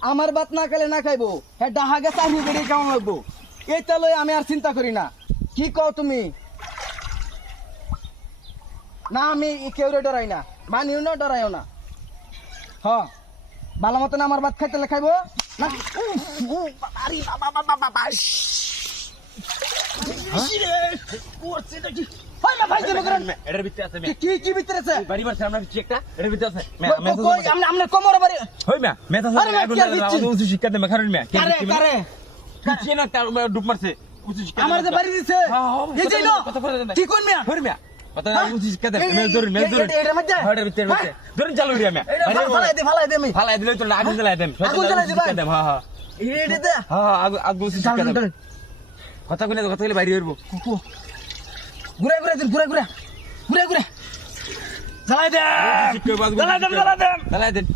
আমার বাত না খেলে না খাইবো হ্যাঁ ডাহাগে চাকরি বেরিয়ে কেমন লাগবো এইটা লই আমি আর চিন্তা করি না কি কও তুমি না আমি কেউ ডরাই না মানিও না ডরাইও না হ ভালো মতন আমার ভাত খাইতে খাইবো না কি ভিতরে আছে আপনার কোমর বাড়ি ডুব মারছে আমার যে বাড়ি দিছে কি কোন মিয়া ফালাই দে আমি ফালাই দিলে তো আগুন জ্বালাই দেন আগুন জ্বালাই দিবেন? হ্যাঁ হ্যাঁ এটা দে আগুন শিক্ষা দেন কথা কইলে বাইরে হইব ঘুরে ঘুরে দিন ঘুরে ঘুরে ঘুরে ঘুরে জ্বালাই দে জ্বালাই দেন